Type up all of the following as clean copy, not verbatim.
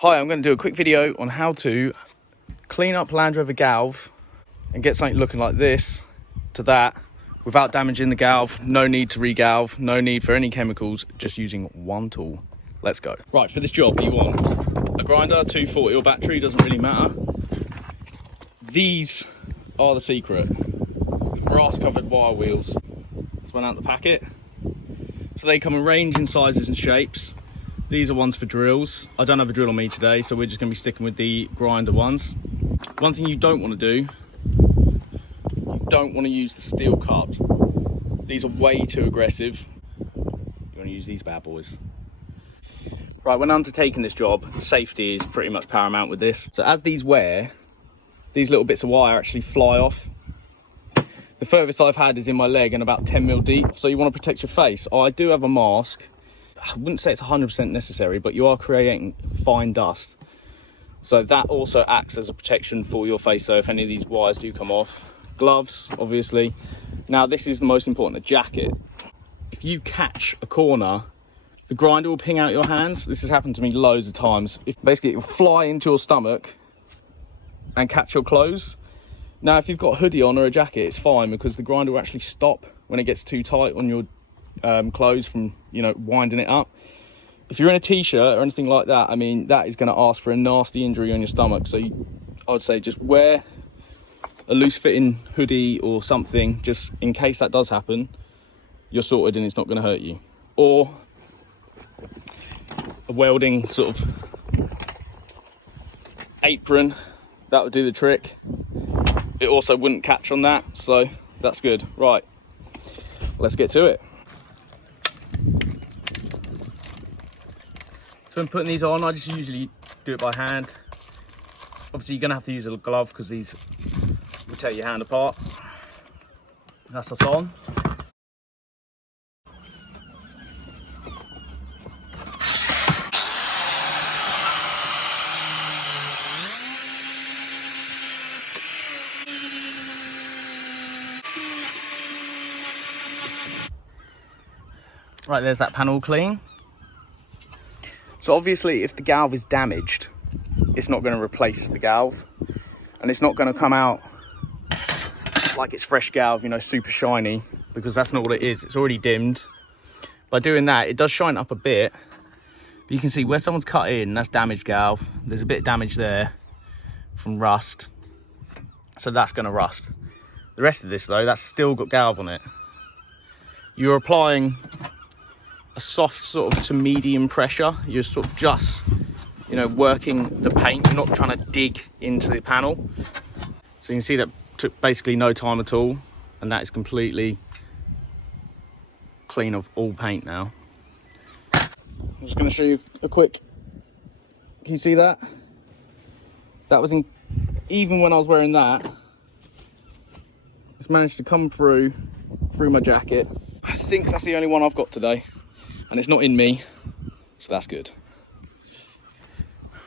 Hi, I'm going to do a quick video on how to clean up Land Rover Galv and get something looking like this to that without damaging the Galv. No need to re-galv, no need for any chemicals, just using one tool. Let's go. Right, for this job you want a grinder, 240 or battery, doesn't really matter. These are the secret. The brass covered wire wheels. This went out the packet. So they come in range in sizes and shapes. These are ones for drills. I don't have a drill on me today, so we're just going to be sticking with the grinder ones. One thing you don't want to do, you don't want to use the steel cups. These are way too aggressive. You want to use these bad boys. Right, when undertaking this job, safety is pretty much paramount with this. So as these wear, these little bits of wire actually fly off. The furthest I've had is in my leg and about 10mm deep. So you want to protect your face. I do have a mask. I wouldn't say it's 100% necessary, but you are creating fine dust. So that also acts as a protection for your face. So if any of these wires do come off, gloves, obviously. Now this is the most important, a jacket. If you catch a corner, the grinder will ping out your hands. This has happened to me loads of times. Basically, it will fly into your stomach and catch your clothes. Now, if you've got a hoodie on or a jacket, it's fine because the grinder will actually stop when it gets too tight on your clothes from, winding it up. If you're in a t-shirt or anything like that, I mean, that is going to ask for a nasty injury on your stomach. So I would say just wear a loose fitting hoodie or something, just in case that does happen, you're sorted and it's not going to hurt you. Or a welding sort of apron, that would do the trick. It also wouldn't catch on that, so that's good. Right, let's get to it. So when putting these on, I just usually do it by hand. Obviously you're gonna have to use a glove because these will tear your hand apart. That's us on. Right, there's that panel clean. So obviously if the galv is damaged, it's not going to replace the galv and it's not going to come out like it's fresh galv, super shiny, because that's not what it is. It's already dimmed. By doing that, it does shine up a bit, but you can see where someone's cut in, that's damaged galv. There's a bit of damage there from rust, so that's going to rust. The rest of this though, that's still got galv on it. You're applying a soft sort of to medium pressure. You're sort of just, working the paint. You're not trying to dig into the panel. So you can see that took basically no time at all. And that is completely clean of all paint now. I'm just going to show you a quick, can you see that? That was even when I was wearing that, it's managed to come through my jacket. I think that's the only one I've got today. And it's not in me, so that's good.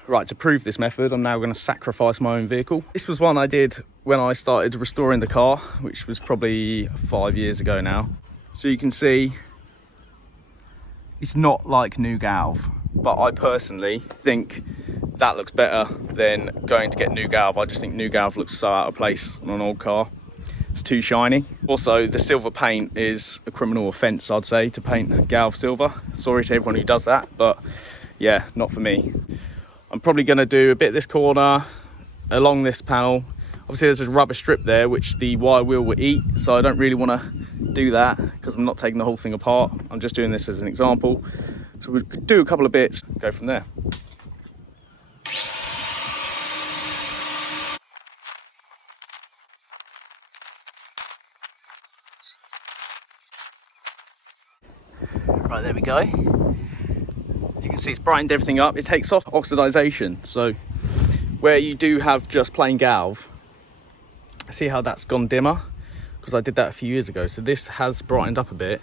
Right, to prove this method, I'm now going to sacrifice my own vehicle. This was one I did when I started restoring the car, which was probably 5 years ago now. So you can see, it's not like new galv, but I personally think that looks better than going to get new galv. I just think new galv looks so out of place on an old car. It's too shiny. Also, the silver paint is a criminal offence, I'd say, to paint galv silver. Sorry to everyone who does that, but yeah, not for me. I'm probably going to do a bit of this corner along this panel. Obviously there's a rubber strip there which the wire wheel will eat, so I don't really want to do that because I'm not taking the whole thing apart. I'm just doing this as an example. So we could do a couple of bits, go from there. Right, there we go. You can see it's brightened everything up. It takes off oxidization. So where you do have just plain galv, see how that's gone dimmer? Because I did that a few years ago. So this has brightened up a bit.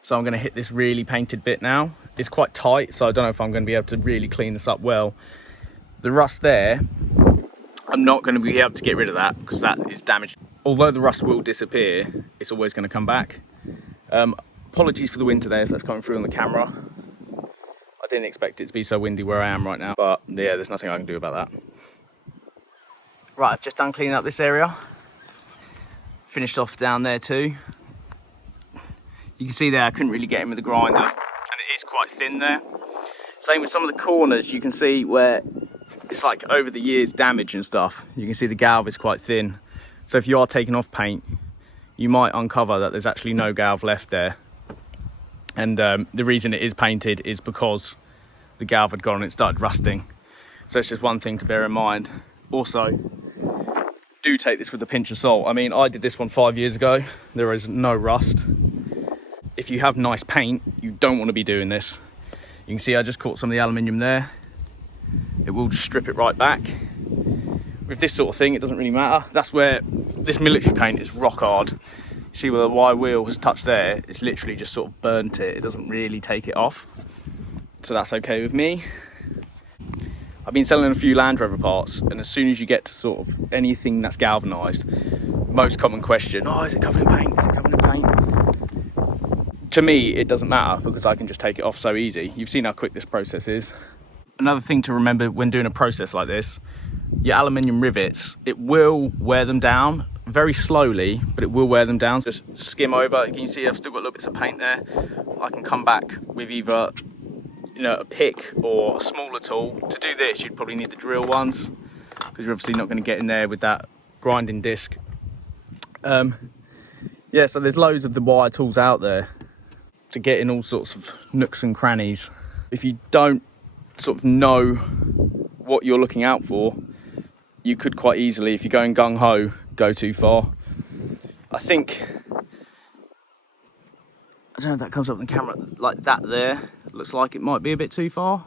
So I'm going to hit this really painted bit now. It's quite tight, so I don't know if I'm going to be able to really clean this up well. The rust there, I'm not going to be able to get rid of that because that is damaged. Although the rust will disappear, it's always going to come back. Apologies for the wind today if that's coming through on the camera. I didn't expect it to be so windy where I am right now, but yeah, there's nothing I can do about that. Right, I've just done cleaning up this area. Finished off down there too. You can see there I couldn't really get in with the grinder, and it is quite thin there. Same with some of the corners, you can see where it's like over the years damage and stuff. You can see the galv is quite thin. So if you are taking off paint, you might uncover that there's actually no galv left there. And the reason it is painted is because the galv had gone and it started rusting. So it's just one thing to bear in mind. Also, do take this with a pinch of salt. I mean, I did this one 5 years ago. There is no rust. If you have nice paint, you don't want to be doing this. You can see I just caught some of the aluminium there. It will just strip it right back. With this sort of thing, it doesn't really matter. That's where this military paint is rock hard. You see where the Y wheel has touched there, it's literally just sort of burnt it. It doesn't really take it off. So that's okay with me. I've been selling a few Land Rover parts, and as soon as you get to sort of anything that's galvanised, most common question, oh, is it covered in paint? Is it covered in paint? To me, it doesn't matter because I can just take it off so easy. You've seen how quick this process is. Another thing to remember when doing a process like this, your aluminium rivets, it will wear them down very slowly, but it will wear them down. Just skim over. You can see I've still got little bits of paint there. I can come back with either, you know, a pick or a smaller tool. To do this, you'd probably need the drill ones because you're obviously not going to get in there with that grinding disc. Yeah, so there's loads of the wire tools out there to get in all sorts of nooks and crannies. If you don't sort of know what you're looking out for, you could quite easily, if you're going gung-ho, go too far. I think, I don't know if that comes up on the camera, like that there, looks like it might be a bit too far.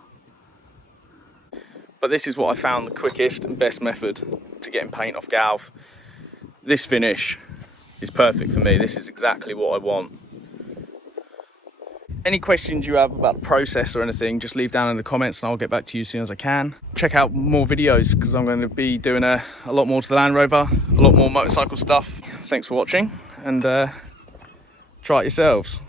But this is what I found the quickest and best method to getting paint off galv. This finish is perfect for me. This is exactly what I want. Any questions you have about the process or anything, just leave down in the comments and I'll get back to you as soon as I can. Check out more videos because I'm going to be doing a lot more to the Land Rover, a lot more motorcycle stuff. Thanks for watching, and try it yourselves.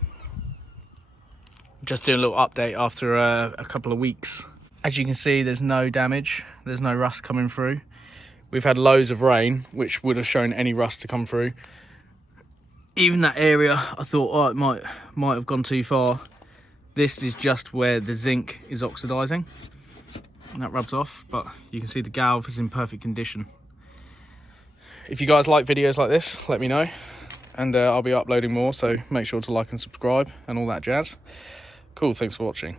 Just doing a little update after a couple of weeks. As you can see, there's no damage, there's no rust coming through. We've had loads of rain, which would have shown any rust to come through. Even that area, I thought, oh, it might have gone too far. This is just where the zinc is oxidizing, and that rubs off, but you can see the galv is in perfect condition. If you guys like videos like this, let me know, and I'll be uploading more, so make sure to like and subscribe and all that jazz. Cool, thanks for watching.